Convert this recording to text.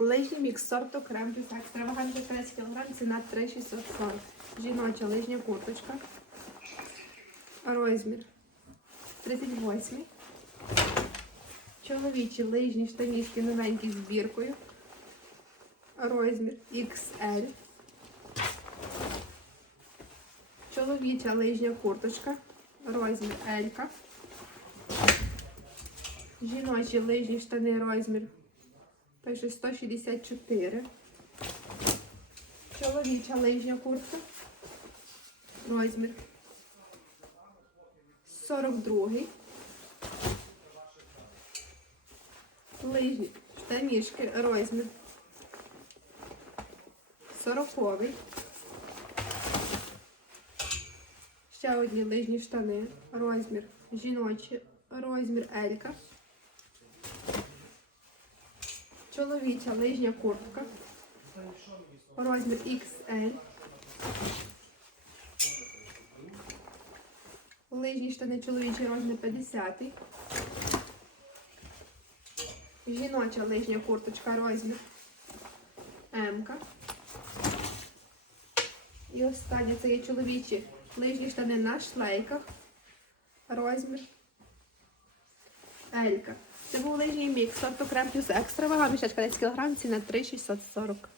Лижній мікс сорту крем плюс екстра. Вага 15 кг, ціна 3640. Жіноча лижня курточка. Розмір 38. Чоловічі лижні штанішки новенькі з біркою. Розмір XL. Чоловіча лижня курточка. Розмір L. Жіночі лижні штани розмір. Пише 164. Чоловіча лижня куртка. Розмір 42. Лижні штанішки розмір 40. Ще одні лижні штани. Розмір жіночі, розмір Елька. Чоловіча лижня куртка. Розмір XL. Лижні штани чоловічі розмір 50. Жіноча лижня курточка розмір М. І останнє це є чоловічі лижні штани на шлейках. Розмір Елька. Це був лижній мікс, сорту крем плюс екстра вага, мішечка 10 кг, ціна 3,640.